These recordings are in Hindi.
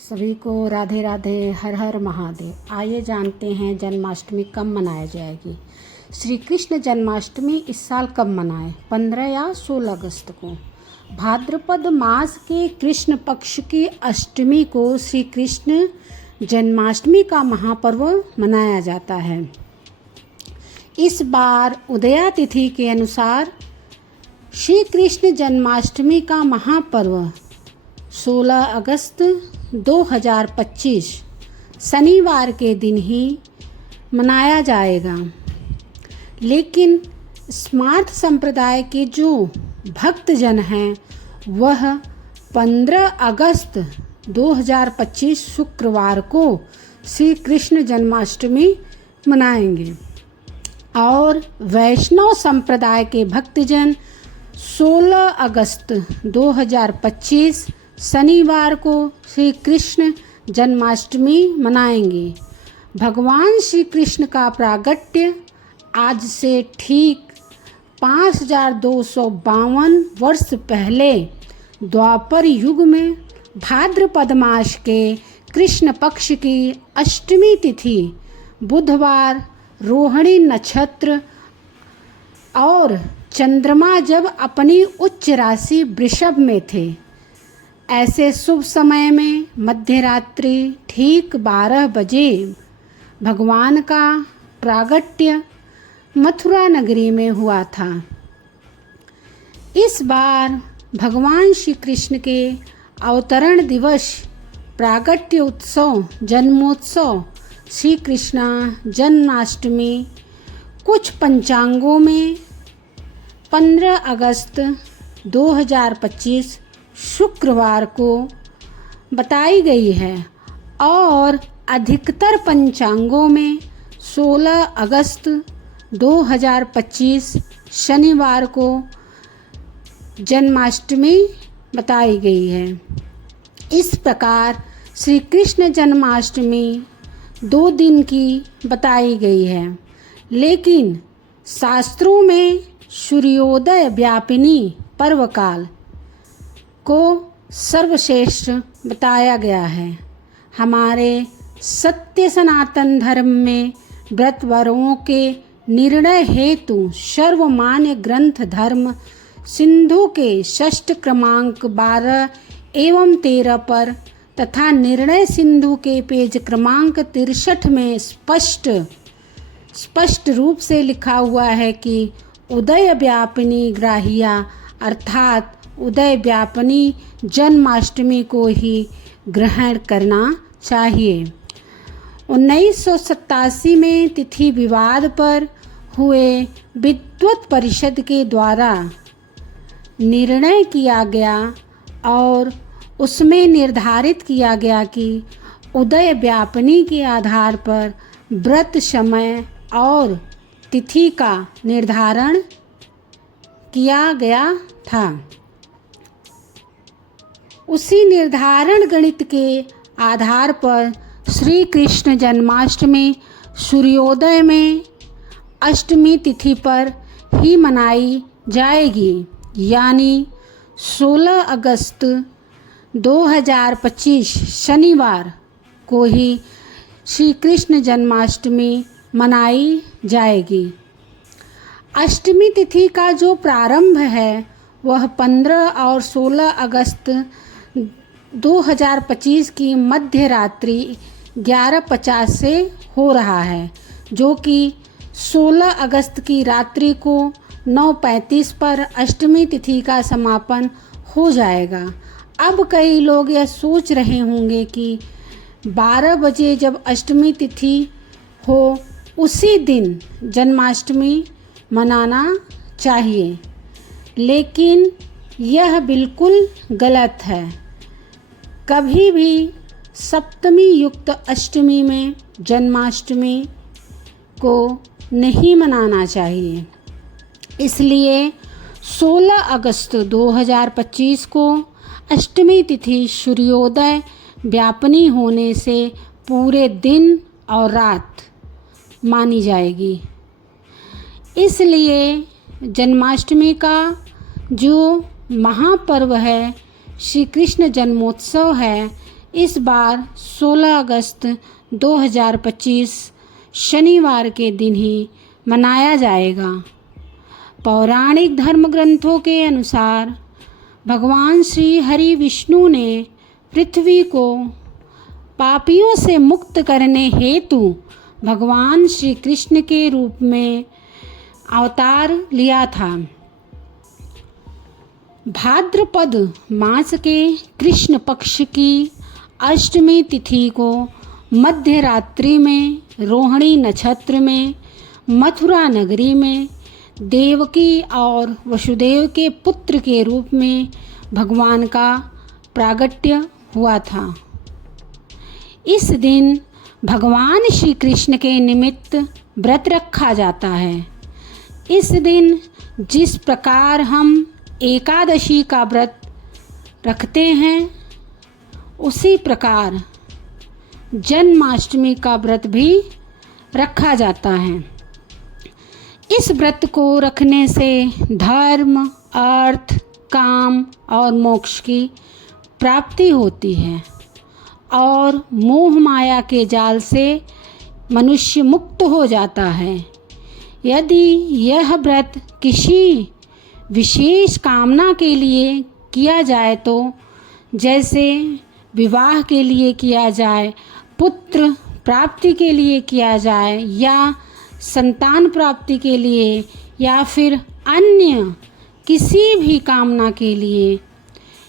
सभी को राधे राधे, हर हर महादेव। आइए जानते हैं जन्माष्टमी कब मनाई जाएगी। श्री कृष्ण जन्माष्टमी इस साल कब मनाएं? 15 या 16 अगस्त को। भाद्रपद मास के कृष्ण पक्ष की अष्टमी को श्री कृष्ण जन्माष्टमी का महापर्व मनाया जाता है। इस बार उदया तिथि के अनुसार श्री कृष्ण जन्माष्टमी का महापर्व 16 अगस्त 2025 शनिवार के दिन ही मनाया जाएगा। लेकिन स्मार्त संप्रदाय के जो भक्तजन हैं वह 15 अगस्त 2025 शुक्रवार को श्री कृष्ण जन्माष्टमी मनाएंगे और वैष्णव संप्रदाय के भक्तजन 16 अगस्त 2025 शनिवार को श्री कृष्ण जन्माष्टमी मनाएंगे। भगवान श्री कृष्ण का प्रागट्य आज से ठीक 5252 वर्ष पहले द्वापर युग में भाद्रपद मास के कृष्ण पक्ष की अष्टमी तिथि बुधवार रोहिणी नक्षत्र और चंद्रमा जब अपनी उच्च राशि वृषभ में थे, ऐसे शुभ समय में मध्य रात्रि ठीक 12 बजे भगवान का प्रागट्य मथुरा नगरी में हुआ था। इस बार भगवान श्री कृष्ण के अवतरण दिवस, प्रागट्य उत्सव, जन्मोत्सव, श्री कृष्ण जन्माष्टमी कुछ पंचांगों में 15 अगस्त 2025 शुक्रवार को बताई गई है और अधिकतर पंचांगों में 16 अगस्त 2025 शनिवार को जन्माष्टमी बताई गई है। इस प्रकार श्री कृष्ण जन्माष्टमी 2 दिन की बताई गई है, लेकिन शास्त्रों में सूर्योदय व्यापिनी पर्वकाल को सर्वश्रेष्ठ बताया गया है। हमारे सत्य सनातन धर्म में व्रतवरों के निर्णय हेतु सर्वमान्य ग्रंथ धर्म सिंधु के षष्ठ क्रमांक 12 एवं 13 पर तथा निर्णय सिंधु के पेज क्रमांक 63 में स्पष्ट रूप से लिखा हुआ है कि उदय व्यापिनी ग्राहिया अर्थात उदय व्यापिनी जन्माष्टमी को ही ग्रहण करना चाहिए। 1987 में तिथि विवाद पर हुए विद्वत परिषद के द्वारा निर्णय किया गया और उसमें निर्धारित किया गया कि उदय व्यापिनी के आधार पर व्रत समय और तिथि का निर्धारण किया गया था। उसी निर्धारण गणित के आधार पर श्री कृष्ण जन्माष्टमी सूर्योदय में अष्टमी तिथि पर ही मनाई जाएगी, यानी 16 अगस्त 2025 शनिवार को ही श्री कृष्ण जन्माष्टमी मनाई जाएगी। अष्टमी तिथि का जो प्रारंभ है वह 15 और 16 अगस्त 2025 की मध्य रात्रि 11:50 से हो रहा है, जो कि 16 अगस्त की रात्रि को 9:35 पर अष्टमी तिथि का समापन हो जाएगा। अब कई लोग यह सोच रहे होंगे कि 12 बजे जब अष्टमी तिथि हो उसी दिन जन्माष्टमी मनाना चाहिए, लेकिन यह बिल्कुल गलत है। कभी भी सप्तमी युक्त अष्टमी में जन्माष्टमी को नहीं मनाना चाहिए। इसलिए 16 अगस्त 2025 को अष्टमी तिथि सूर्योदय व्यापिनी होने से पूरे दिन और रात मानी जाएगी। इसलिए जन्माष्टमी का जो महापर्व है, श्री कृष्ण जन्मोत्सव है, इस बार 16 अगस्त 2025 शनिवार के दिन ही मनाया जाएगा। पौराणिक धर्म ग्रंथों के अनुसार भगवान श्री हरि विष्णु ने पृथ्वी को पापियों से मुक्त करने हेतु भगवान श्री कृष्ण के रूप में अवतार लिया था। भाद्रपद मास के कृष्ण पक्ष की अष्टमी तिथि को मध्य रात्रि में रोहिणी नक्षत्र में मथुरा नगरी में देवकी और वसुदेव के पुत्र के रूप में भगवान का प्रागट्य हुआ था। इस दिन भगवान श्री कृष्ण के निमित्त व्रत रखा जाता है। इस दिन जिस प्रकार हम एकादशी का व्रत रखते हैं उसी प्रकार जन्माष्टमी का व्रत भी रखा जाता है। इस व्रत को रखने से धर्म, अर्थ, काम और मोक्ष की प्राप्ति होती है और मोह माया के जाल से मनुष्य मुक्त हो जाता है। यदि यह व्रत किसी विशेष कामना के लिए किया जाए तो जैसे विवाह के लिए किया जाए, पुत्र प्राप्ति के लिए किया जाए या संतान प्राप्ति के लिए या फिर अन्य किसी भी कामना के लिए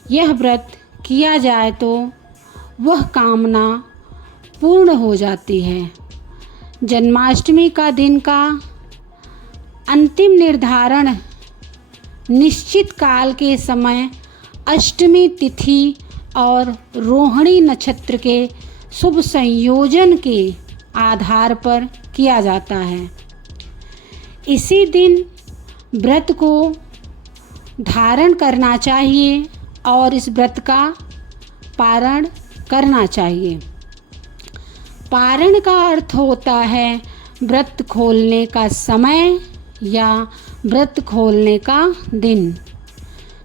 यह व्रत किया जाए तो वह कामना पूर्ण हो जाती है। जन्माष्टमी का दिन का अंतिम निर्धारण निश्चित काल के समय अष्टमी तिथि और रोहिणी नक्षत्र के शुभ संयोजन के आधार पर किया जाता है। इसी दिन व्रत को धारण करना चाहिए और इस व्रत का पारण करना चाहिए। पारण का अर्थ होता है व्रत खोलने का समय या व्रत खोलने का दिन,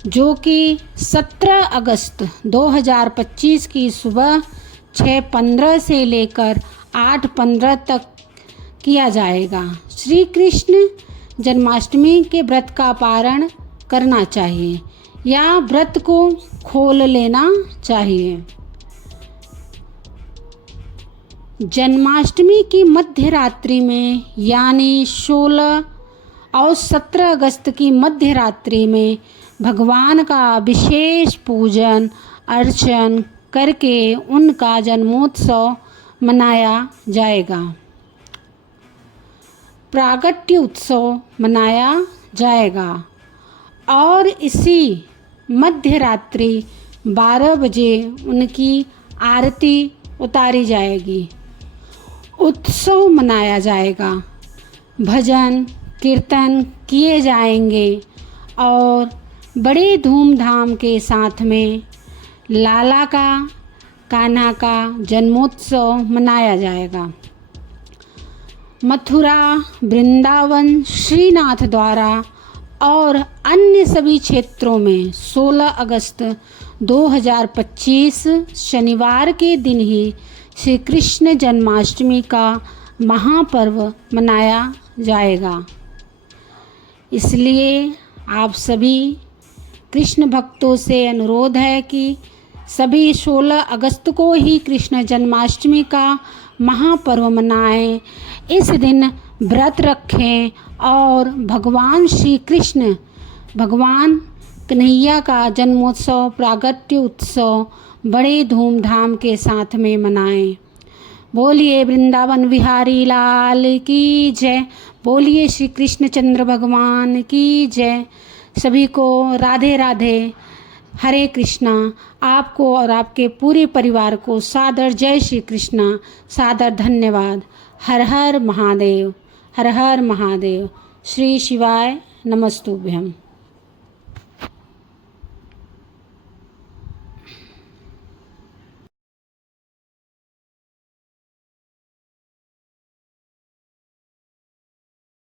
जो कि 17 अगस्त 2025 की सुबह 6:15 से लेकर 8:15 तक किया जाएगा। श्री कृष्ण जन्माष्टमी के व्रत का पारण करना चाहिए या व्रत को खोल लेना चाहिए। जन्माष्टमी की मध्य रात्रि में यानी 16 और 17 अगस्त की मध्य रात्रि में भगवान का विशेष पूजन अर्चन करके उनका जन्मोत्सव मनाया जाएगा, प्रागट्य उत्सव मनाया जाएगा और इसी मध्य रात्रि 12 बजे उनकी आरती उतारी जाएगी। उत्सव मनाया जाएगा, भजन कीर्तन किए जाएंगे और बड़े धूमधाम के साथ में लाला का कान्हा का जन्मोत्सव मनाया जाएगा। मथुरा, वृंदावन, श्रीनाथ द्वारा और अन्य सभी क्षेत्रों में 16 अगस्त 2025 शनिवार के दिन ही श्री कृष्ण जन्माष्टमी का महापर्व मनाया जाएगा। इसलिए आप सभी कृष्ण भक्तों से अनुरोध है कि सभी 16 अगस्त को ही कृष्ण जन्माष्टमी का महापर्व मनाएं। इस दिन व्रत रखें और भगवान श्री कृष्ण, भगवान कन्हैया का जन्मोत्सव प्रागट्य उत्सव बड़े धूमधाम के साथ में मनाएं। बोलिए वृंदावन बिहारी लाल की जय, बोलिए श्री कृष्ण चंद्र भगवान की जय। सभी को राधे राधे, हरे कृष्णा। आपको और आपके पूरे परिवार को सादर जय श्री कृष्णा, सादर धन्यवाद। हर हर महादेव, हर हर महादेव। श्री शिवाय नमस्तुभ्यम।